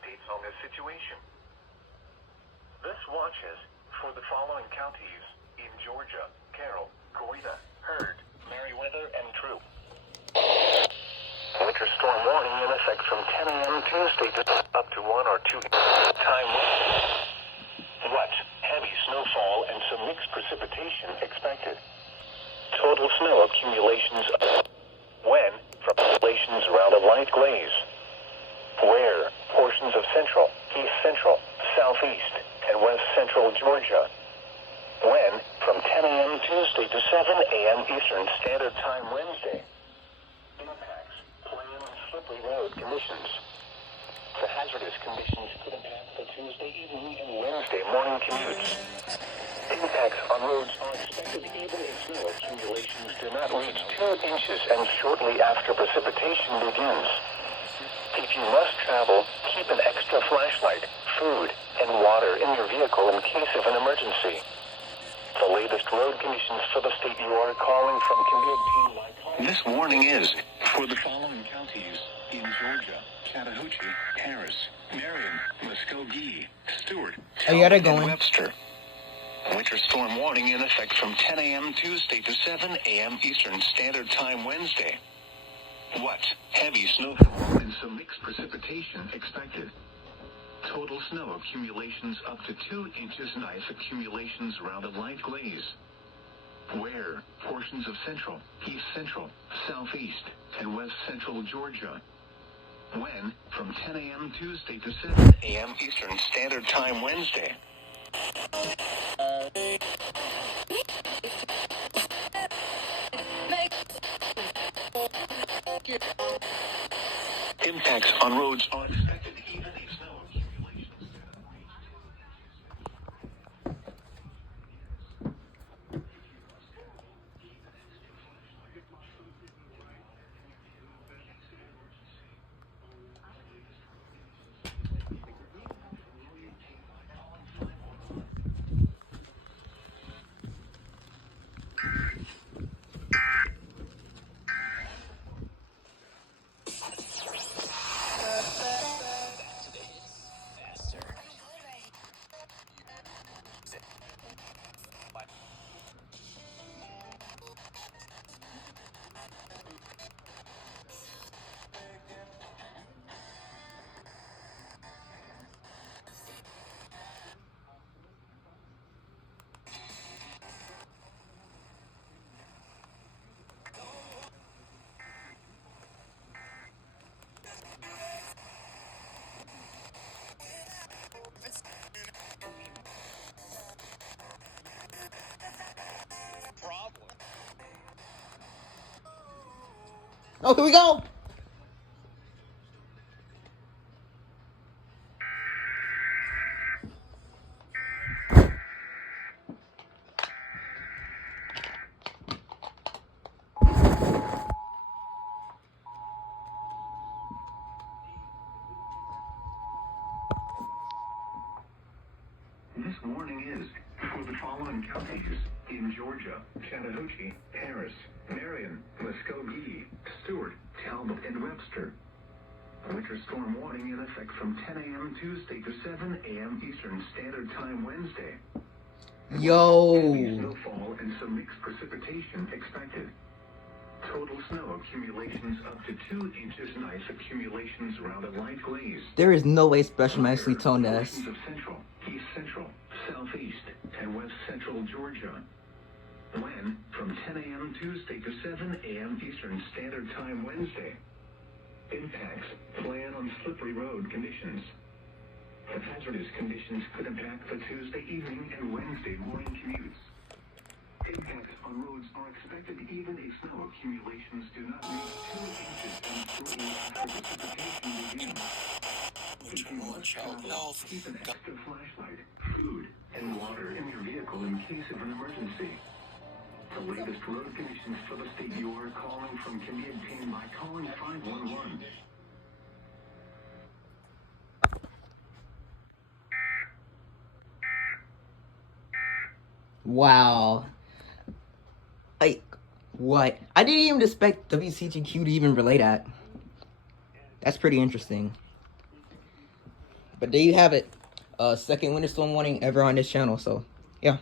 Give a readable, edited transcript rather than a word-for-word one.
updates on this situation. This watch is for the following counties in Georgia: Carroll, Goida, Heard, Meriwether, and Troup. Winter storm warning in effect from 10 a.m. Tuesday to up to 1 or 2 time. Wet, heavy snowfall and some mixed precipitation expected. Total snow accumulations when from accumulations around a light glaze. Where portions of central, east central, southeast, and west central Georgia. When from 10 a.m. Tuesday to 7 a.m. Eastern Standard Time Wednesday. Impacts, plan on slippery road conditions. The hazardous conditions could impact the Tuesday evening and Wednesday morning commutes. Impacts on roads are expected even if snow accumulations do not reach 2 inches and shortly after precipitation begins. If you must travel, keep an extra flashlight, food, and water in your vehicle in case of an emergency. The latest road conditions for the state you are calling from can be obtained by calling. This warning is for the following counties in Georgia: Chattahoochee, Harris, Marion, Muskogee, Stewart, Talbot, and Webster. Winter storm warning in effect from 10 a.m. Tuesday to 7 a.m. Eastern Standard Time Wednesday. Wet, heavy snowfall and some mixed precipitation expected. Total snow accumulations up to 2 inches and ice accumulations around a light glaze. Where portions of central, east central, southeast, and west central Georgia. When from 10 a.m. Tuesday to 7 a.m. Eastern Standard Time Wednesday. Impacts on roads are expected even if snow accumulations do not reach. Oh, here we go. This warning is for the following counties in Georgia: Chattahoochee, Harris, Marion, Muskogee, Stewart, Talbot, and Webster. Winter storm warning in effect from 10 a.m. Tuesday to 7 a.m. Eastern Standard Time Wednesday. Yo. Heavy snowfall and some mixed precipitation expected. Total snow accumulations up to 2 inches and ice accumulations around a light glaze. There is no way Special nicely toned us. Portions of central, east central, southeast, and west central Georgia. When from 10 a.m. Tuesday to 7 a.m. Eastern Standard Time Wednesday. Impacts, plan on slippery road conditions. The hazardous conditions could impact the Tuesday evening and Wednesday morning commutes. Impacts on roads are expected even if snow accumulations do not reach 2 inches and shortly after precipitation begins. If you must travel, keep an extra flashlight, food, and water in your vehicle in case of an emergency. The latest road conditions for the state you are calling from can be obtained by calling 511. Wow. Like, what? I didn't even expect WCGQ to even relay that. That's pretty interesting. But there you have it. Second winter storm warning ever on this channel. So, yeah.